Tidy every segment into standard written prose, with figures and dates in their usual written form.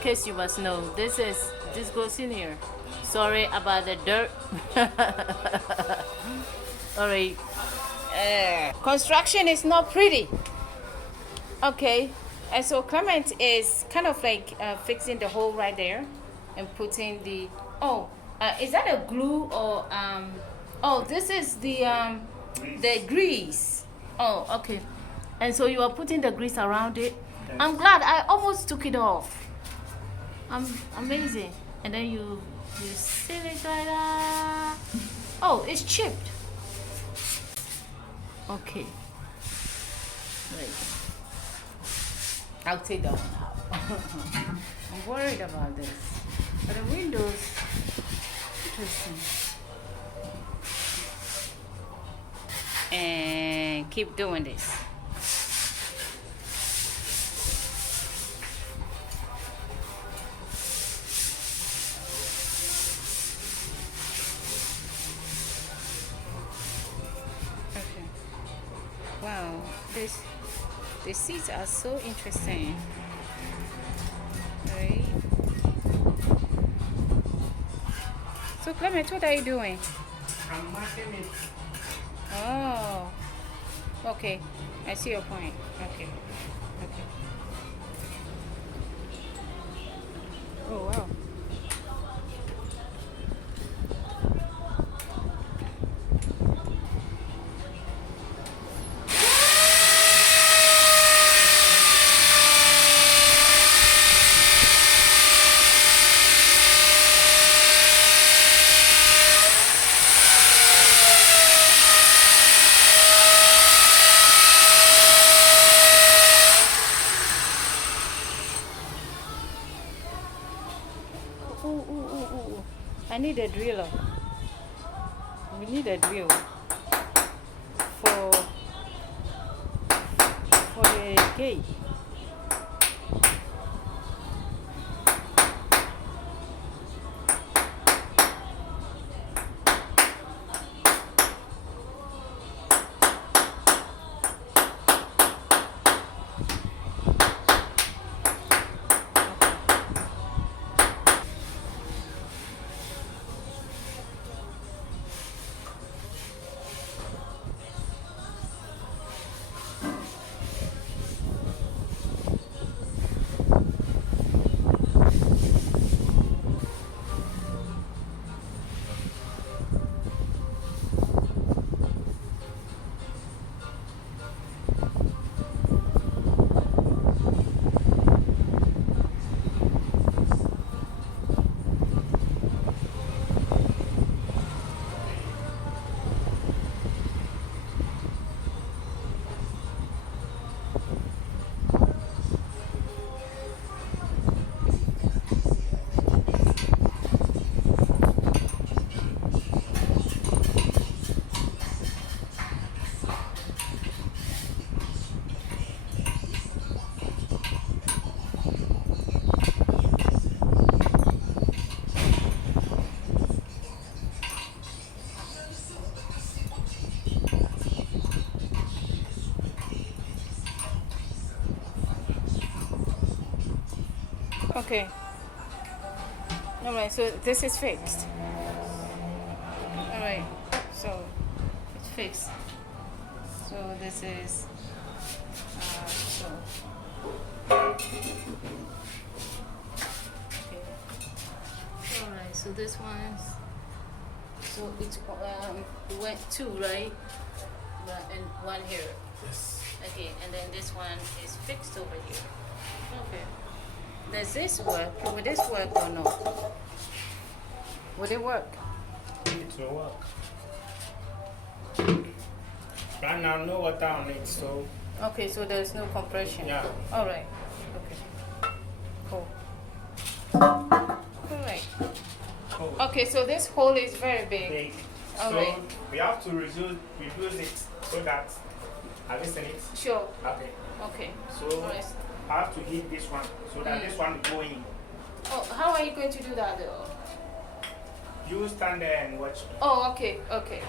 case you must know, this goes in here. Sorry about the dirt. All right. Construction is not pretty. Okay. And so Clement is kind of like fixing the hole right there and putting the is that a glue or oh, this is the grease. Oh, okay. And so you are putting the grease around it. Yes. I'm glad I almost took it off. Amazing. And then you seal it like that. Oh, it's chipped. Okay. Right. I'll take that one out. I'm worried about this. But the windows, interesting. And keep doing this. Okay. Wow, the seats are so interesting. Right. So Clement, what are you doing? I'm marking it. Oh, okay. I see your point. Okay. Okay. Oh, wow. Ooh. I need a driller. We need a drill for the gate. Okay. Alright, so this is fixed. Alright, so it's fixed. So this is so okay. Alright, so this one's so it's went two, right? And one here. Yes. Okay, and then this one is fixed over here. Okay. Does this work? Will this work or not? Will it work? It will work. Right now, no water on it, so. Okay, so there's no compression. Yeah. All right. Okay. Cool. All right. Oh. Okay, so this hole is very big. Big. All so right. we have to reduce it so that. Have you seen it? Sure. Okay. Okay. So All right. I have to hit this one so that this one will go in. Oh, how are you going to do that though? You stand there and watch me. Oh, okay. Okay.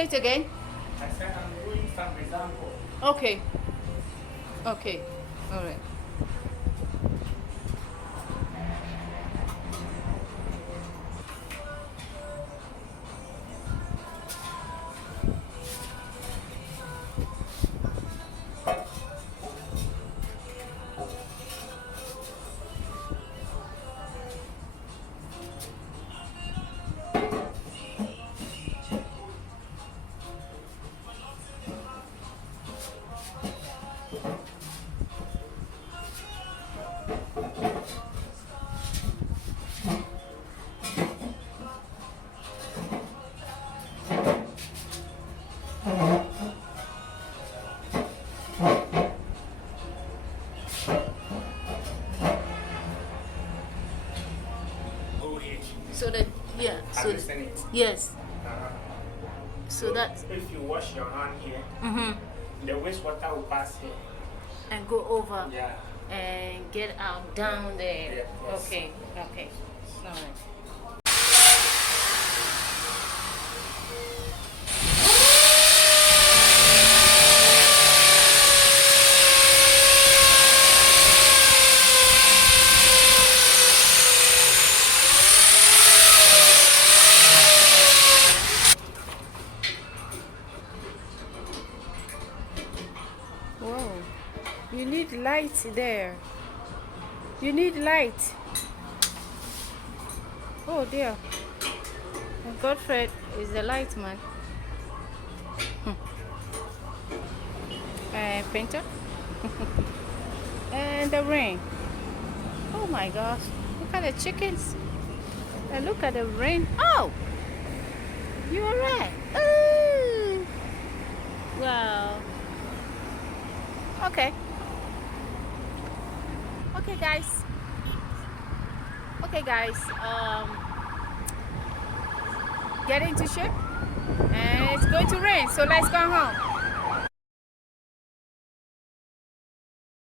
say it again. I said I'm doing some example. Okay. Okay. All right. Go here. So that, yeah. Have So you seen it? yes. Uh-huh. So that If you wash your hand here, the wastewater will pass here. and go over Yeah. and get out down there. Yeah, yes. Okay. Okay. All right. Whoa. You need light there. You need light. Oh dear. And Godfred is the light man. And painter. And the rain. Oh my gosh. Look at the chickens. And look at the rain. Oh! You are right. Ooh. Wow. Okay. Okay guys. Okay guys. Get into shape. And it's going to rain, so let's go home.